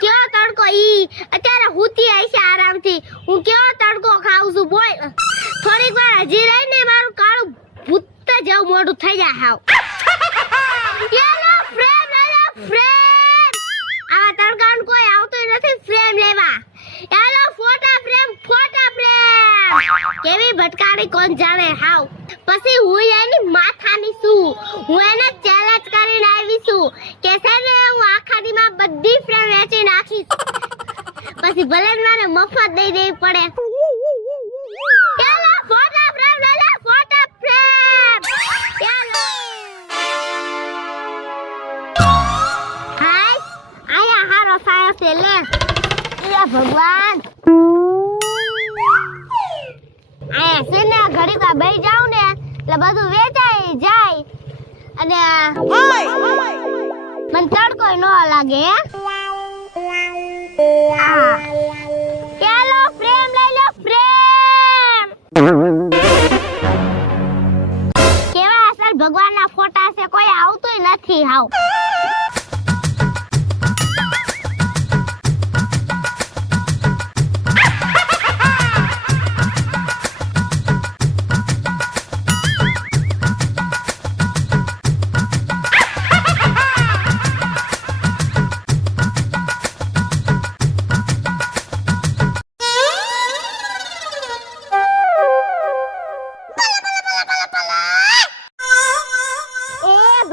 કેવો તડકો ઈ અત્યારે હુતી આઈ છે આરામથી હું કેવો તડકો ખાઉં છું બોલ થોડીક વાર હજી રહીને મારું કાળું ભૂત જેવું મોઢું થઈ જાય હાવ યેલો ફ્રેમ આવા તડકાનું કોઈ આવતું નથી ફ્રેમ લેવા યેલો ફોટા ફ્રેમ કેવી ભટકાડી કોણ જાણે હાવ પછી હું એની માથાની છું હું એને ચેલેન્જ કરીને આવી છું કે છે ને હું આખા દીમાં બધી ફ્રેમ વેચી નાખીશ પછી ભલે મને મફત દઈ દેવી પડે યેલો ફોટા ફ્રેમ લે લે ફોટા ફ્રેમ યેલો હાય આયા હારો ફાયો છે લે એ ભગવાન આ સેને ઘડી કા બેહી જાવ ને એટલે બધું વેચાઈ જાય અને મન તડકો ન લાગે આ ચાલો ફ્રેમ લઈ લો ફ્રેમ કેવા અસલ ભગવાનના ફોટા છે કોઈ આવતું નથી હાવ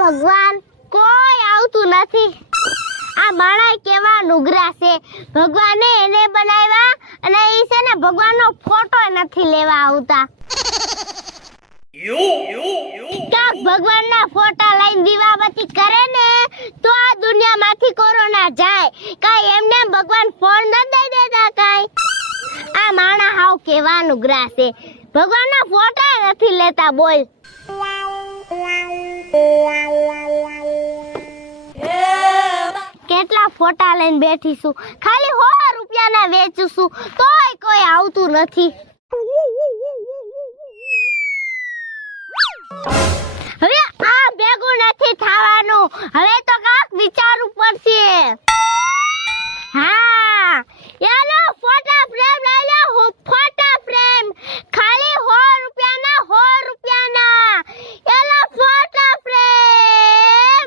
ભગવાન કોઈ આવતું નથી આ માણા કેવા નુગરા છે ભગવાને એને બનાવ્યા અને ઈ છે ને ભગવાનનો ફોટો નથી લેવા આવતા કાક ભગવાનના ફોટા લઈને દીવાબત્તી કરે ને તો આ દુનિયામાંથી કોરોના જાય કાઈ એમને ભગવાન ફોન ન દઈ દેતા કાઈ આ માણા હાવ કેવા નુગરા છે ભગવાનના ફોટા નથી લેતા બોલ કેટલા ફોટા લઈને બેઠી છું ખાલી 100 રૂપિયાના વેચું છું તોય કોઈ આવતું નથી હવે આ ભેગું નથી થવાનું હવે તો કાક વિચારવું પડશે હા યાલો ફોટા ફ્રેમ લઈ લો ફોટા ફ્રેમ ખાલી 100 રૂપિયાના યાલો ફોટા ફ્રેમ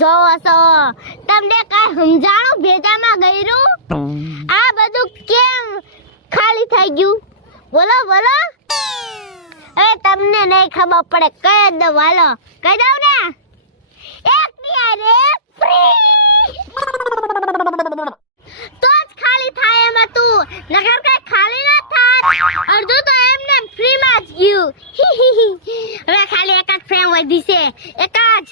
જોવો છો તમને કઈ સમજાણું ભેજામાં ગયરું આ બધું કેમ ખાલી થઈ ગયું બોલો બોલો એ તમને નહીં ખબર પડે કઈ દઉં હાલો કહી દઉં ને એક ની અરે ફ્રી તો જ ખાલી થાય એમ હતું નગર કઈ ખાલી ના થાત અડધું તો એમને ફ્રી માં જ ગયું હવે ખાલી એક જ ફ્રેમ વધી છે એક જ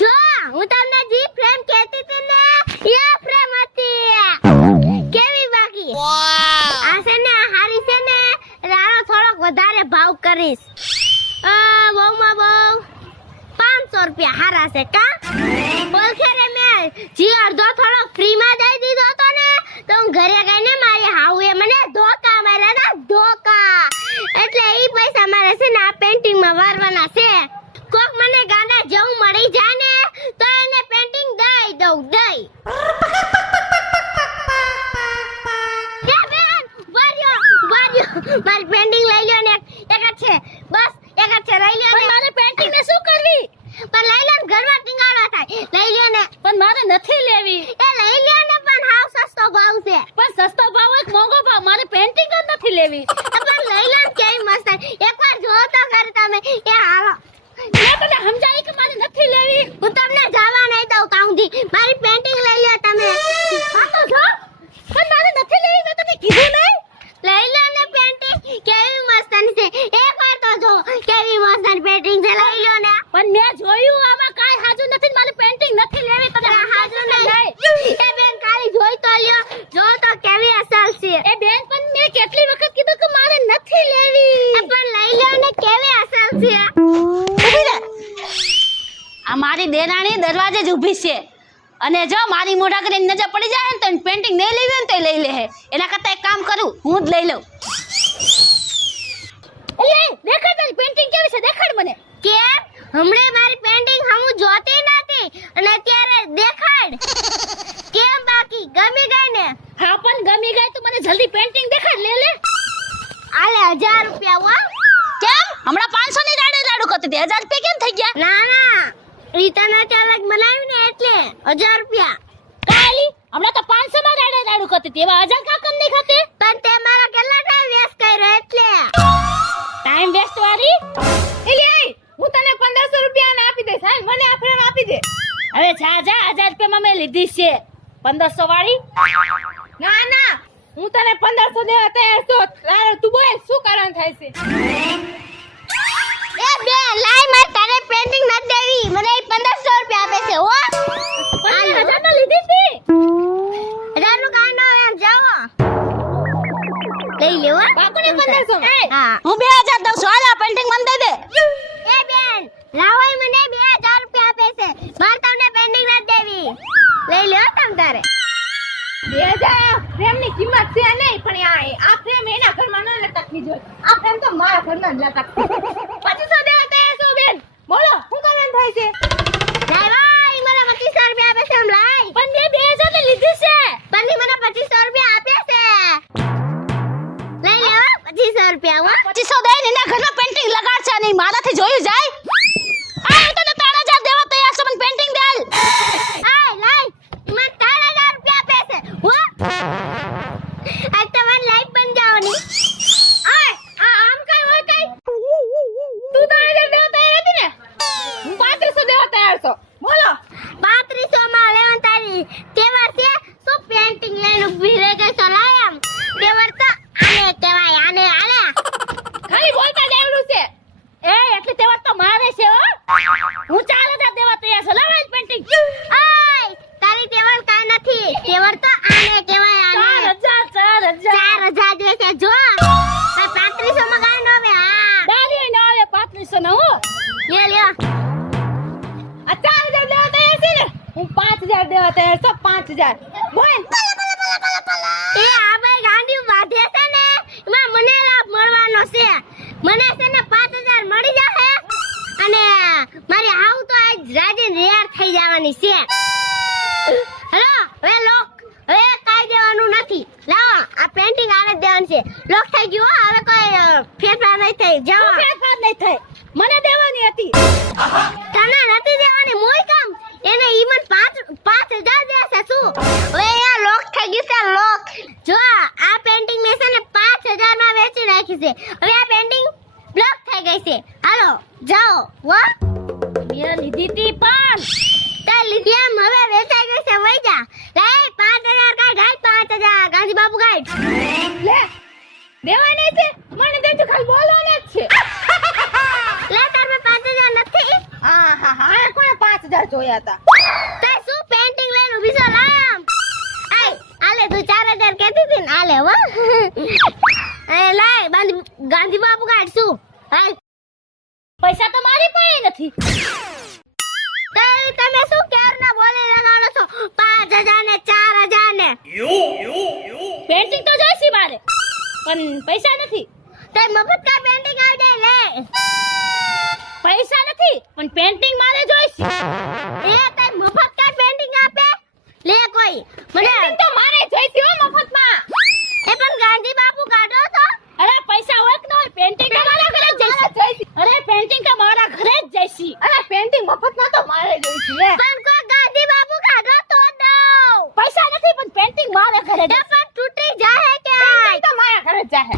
જો હું તમને જી ફ્રેમ કહેતી હતી ને એ ફ્રેમ હતી કેવી બાકી આ છે ને હારી છે ને રાણો થોડોક વધારે ભાવ કરીશ બહુમાં બહુ 500 રૂપિયા હારા છે કા બોલ ખેરે મેં જી અડધો થોડો ફ્રી માં દઈ દીધો તો ને તો હું ઘરે ગઈને મારી હાઉએ મને ધોકા માર્યા ના ધોકા એટલે ઈ પૈસા મારે છે ને આ પેન્ટિંગ માં વારવાના છે કોક મને ગાંડા જેવું મળી જાય ને તો એને પેન્ટિંગ દઈ દઉં દઈ કે બેન વાર્યો મારી પેન્ટિંગ લઈ લ્યો ને એક જ છે બસ એક જ છે લઈ લ્યો ને મારે પેન્ટિંગ ને શું કરવી પણ લઈ લ્યો ને ઘરમાં ટીંગાડવા થાય લઈ લ્યો ને પણ મારે નથી લેવી એ લઈ લ્યો ને પણ હાવ સસ્તો ભાવ છે પણ સસ્તો ભાવ એક મોંઘો ભાવ મારે પેન્ટિંગ જ નથી લેવી પણ લઈ લ્યો ને કેવી મસ્ત એકવાર જો તો ખરી તમે એ હાલો મેં તને સમજાવી કે મારે નથી લેવી હું તમને જવા નહીં દઉં કાઉન્ધી મારી પેન્ટિંગ લઈ લ્યો તમે હા તો જો પણ મારે નથી લેવી મેં તને કીધું નહીં લઈ લો ને પેન્ટિંગ કેવી મસ્ત છે એકવાર તો જો કેવી મસ્ત પેન્ટિંગ છે લઈ લો ને પણ મેં જોયું આમાં કાઈ હાજુ નથી મારી પેન્ટિંગ દરવાજે જ ઊભી છે અને જો મારી મોઢા કરીને નજર પડી જાય ને તો પેન્ટિંગ નહીં લેવી હોય ને તો લઈ લે હે. એના કરતાં એક કામ કરું, હું જ લઈ લઉં. એ દેખાડ તારી પેન્ટિંગ કેવી છે, દેખાડ મને. કેમ? હમણે મારી પેન્ટિંગ હું જોતી નથી અને અત્યારે દેખાડ. કેમ બાકી ગમી ગઈ ને? હા પણ ગમી ગઈ તો મને જલ્દી પેન્ટિંગ દેખાડ. લે આલે 1000 રૂપિયા હો. કેમ? હમણાં 500 ની લાડુ કરતી હતી, 1000 રૂપિયા કેમ થઈ ગયા? ના ઈ તને ચાલક બનાવી ને એટલે 1000 રૂપિયા. કાલી હમણાં તો 500 માં લાડુ કરતી હતી, એવા 1000 કા કમ નહીં ખાતે? પણ તે મારા કેટલા ટાઈમ વેસ્ટ કર્યો એટલે. ટાઈમ વેસ્ટ વાળી એલી હું તને 1500 રૂપિયા ને આપી દઈશ. હાલ મને આ ફ્રેમ આપી દે. હવે જા 1000 રૂપિયા મેં લીધી છે. 1500 વાળી ના હું તને 1500 દેવા તૈયાર છું. તું બોલ શું કારણ થાય છે? એ બે લાઈ માર તારે પેન્ટિંગ ન દેવી, મને 1500 રૂપિયા આપે છે હો. 1000 માં લીધી હતી. 1000 નું કાઈ ન એમ જાવો લઈ લેવો. પાકુને 1500. હા હું 2000 દઉં છું. હાલ આ પેન્ટિંગ મને દઈ દે. એ બેન લાવોય મને 2000 રૂપિયા આપે છે, માર તમને પેન્ટિંગ ન દેવી. લઈ લ્યો તમ તારે. 2000 ફ્રેમ ની કિંમત છે નહીં, પણ આ ફ્રેમ એના ઘરમાં ન લટકવી જોઈએ. આ ફ્રેમ તો મારા ઘરમાં જ લટકશે. 2500 દેવા તૈયાર છું બેન. બોલો શું કારણ થાય છે? લાઈ ભાઈ મને 2500 રૂપિયા આપે છે, આમ લાઈ. પણ મેં 2000 ની લીધી છે. પણ મને 2500 રૂપિયા આપે છે. લઈ લેવો 2500 રૂપિયા હો. 2500 દઈને એના ઘરમાં પેન્ટિંગ લગાડશે નહીં, મારાથી જોયું જાય. આ હું તને 3000 દેવા તૈયાર છું, મને પેન્ટિંગ દે. આય લાઈ મને 3000 રૂપિયા આપે છે હો. આજ તમારી લાઈફ બન જાવની. આમ કઈ હોય કઈ? તું 3000 દેવા તૈયાર હતી ને? હું 3500 દેવા તૈયાર છું. બોલો 3500 માં લેવન તારી તહેવાર છે, શું પેન્ટિંગ લઈને ઊભી રહી ગઈ છો? લાય આમ તહેવાર તો આને કહેવાય, આને આલે. ખાલી બોલતા જ આવડું છે. એ એટલી તેવડ તો મારે છે હો. હું 4000 દેવા તૈયાર છું. લાવ આ પેન્ટિંગ. આય તારી તહેવાર કાઈ નથી, તહેવાર તો આને કહેવાય, આને. 4000 4000 દે છે જો. આ 3500 માં કાઈ ન આવે. હા દાદી ના આવે 3500 ના હો. લ્યો આ 4000 દેવા તૈયાર છે ને? હું 5000 દેવા તૈયાર છું. 5000 બોલ. એ આ ભાઈ ગાંડી વાધે છે ને એમાં મને લાભ મળવાનો છે. મને છે ને 5000 મળી જશે અને મારી હાવ તો આજ રાજી રેર થઈ જવાની છે. હેલો હવે લોક હવે કાઈ દેવાનું નથી. લાવો આ પેન્ટિંગ આને જ દેવાનું છે. લોક થઈ ગયું હો, હવે કોઈ ફેરફાર નહીં થઈ. જાઓ ફેરફાર નહીં થાય. મને દેવાની હતી. તને નથી દેવાની મોય કામ એને ઈ મને 5000 દેશે શું? હવે આ લોક થઈ ગયું છે લોક. જો આ પેન્ટિંગ મેં છે ને 5000 માં વેચી નાખી છે. હવે આ પેન્ટિંગ બ્લોક થઈ ગઈ છે. હાલો જાઓ હો. મેં લીધી હતી પણ તે લીધી એમ હવે વેચાઈ ગઈ છે. વઈ જા. લે 5000 કાઈ ગાય 5000 ગાંધી બાપુ ગાય. લે દેવા નહીં છે મને દેજો, ખાલી બોલવાને જ છે. લે તાર મે 5000 નથી. હા કોણે 5000 જોયા હતા? તે શું પેન્ટિંગ લઈને ઊભી છો? લાય આમ. આય આલે તું 4000 કહેતી હતી ને આલે હો. એ લાય ગાંધી બાપુ ગાડ શું? હાલ પૈસા તો મારી પાસે નથી. તમે શું ક્યારના બોલે લગાડો છો? 5000 ને 4000 ને. પેન્ટિંગ તો જોઈશી મારે પણ પૈસા નથી. તે મફત કા પેન્ટિંગ આવી જાય લે. પૈસા નથી પણ પેન્ટિંગ મારે જોઈશી. એ તે મફત કા પેન્ટિંગ આપે લે કોઈ મને. તો મારે જોઈતી હો મફતમાં. એ પણ ગાંધી બાપુ કાઢો તો. અરે પૈસા હોય કે ન હોય, પેન્ટિંગ તો મારા ઘરે જ જઈશી. અરે પેન્ટિંગ તો મારા ઘરે જ જઈશી. અરે પેન્ટિંગ મફતમાં તો મારે જોઈતી લે. પણ કો ગાંધી બાપુ કાઢો તો દઉં. પૈસા નથી પણ પેન્ટિંગ મારા ઘરે જ. એ પણ તૂટી જાહે કે પેન્ટિંગ તો મારા ઘરે જ જાહે.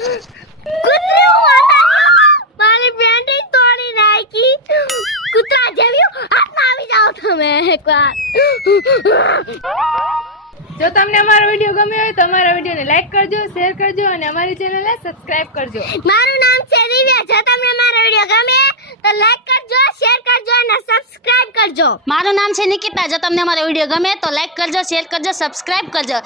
કૂતરી હું મારી પેન્ટિંગ તોડી નાખી. કૂતરા જેવી હાથમાં આવી જાઓ તમે એકવાર. જો તમને અમારો વિડીયો ગમ્યો હોય તો અમારા વિડીયોને લાઈક કરજો, શેર કરજો અને અમારી ચેનલને સબસ્ક્રાઇબ કરજો. મારું નામ છે દિવ્યા. જો તમને મારો વિડીયો ગમે તો લાઈક કરજો, શેર કરજો અને સબસ્ક્રાઇબ કરજો. મારું નામ છે નિકિતા. જો તમને અમારો વિડીયો ગમે તો લાઈક કરજો, શેર કરજો, સબસ્ક્રાઇબ કરજો.